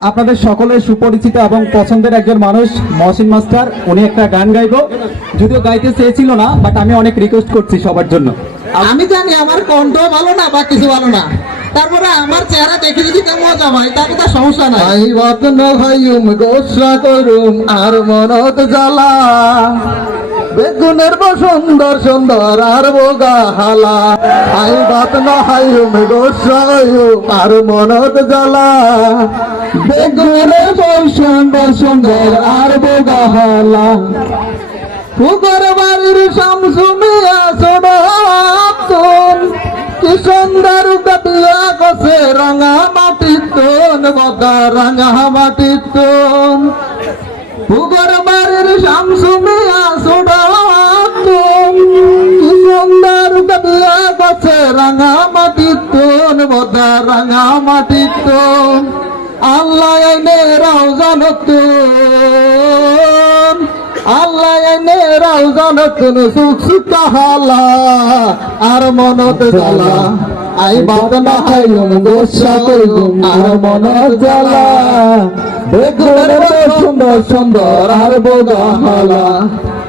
আপনাদের সকলের সুপরিচিত এবং পছন্দের একজন মানুষ মহসিন মাস্টার। উনি একটা গান গাইবো। যদিও গাইতে চেয়েছিল না বাট আমি অনেক রিকোয়েস্ট করছি সবার জন্য। আমি জানি আমার কণ্ঠ ভালো না বা কিছু ভালো না। তারপরে আমার চেহারা দেখে যদি কেউ মজা হয় তাতে তার সমস্যা নাই। আই বতন হইম গোসা করুম আর মনত জ্বালা। বেগুনের সুন্দর সুন্দর আর বোগা হালা। আই বতন হইম গোসা হইম আর মনত জ্বালা। বেগুনের সুন্দর সুন্দর আর বোগা হালা। ফুকর বাড়ির শামসুমিয়া সোনাতুন কি সুন্দর কাটিয়া কসে রাঙা মাটির তোন বদা রাঙা মাটির তোন। ফুকর বাড়ির শামসুমিয়া রাঙা মাটির তোন বদা রাঙা মাটির তোন আল্লাহ এনে রাও জানতুন আল্লাহ এনে রাও জানতুন সুখ সুখা হালা আর মনত জ্বালা। আই বাদ না হাইলুম গোসা কইলুম আর মনত জ্বালা। বেগুনের সুন্দর সুন্দর আর বোগা হালা।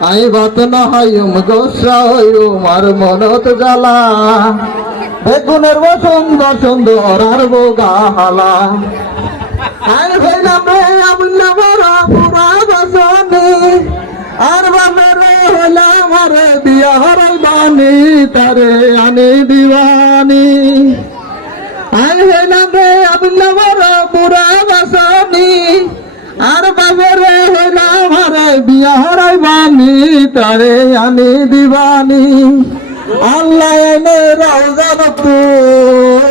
আই বাত না হাইলুম গোসা হইলুম আর মনত জ্বালা। বেগুনের সুন্দর সুন্দর আর বোগা হালা। আর হইলাম রে আবুল্লা বড় পুরা বসনে। আর বাবারে হইলাম আরে হরাই বানি তারে আনি দিওয়ানি আর হইলাম রে আবুল্লা বড় পুরা বসনি। আর বাবারে হইলাম আরে হরাই বানি তারে আনি দিবানি। আল্লাহ রাউজা নতুন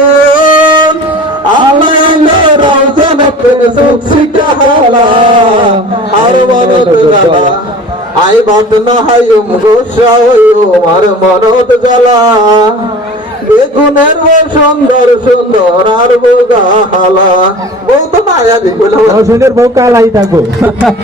আল্লাহ রাউজা নতুন সুখ শিখা হালা। আর মনত আই বাত না হাইম গোসা হইম আর মনত জ্বালা। বেগুনের সুন্দর সুন্দর আর বোগা হালা তো মায়া দিগুলো মহসিনের বউ কালাই থাকব।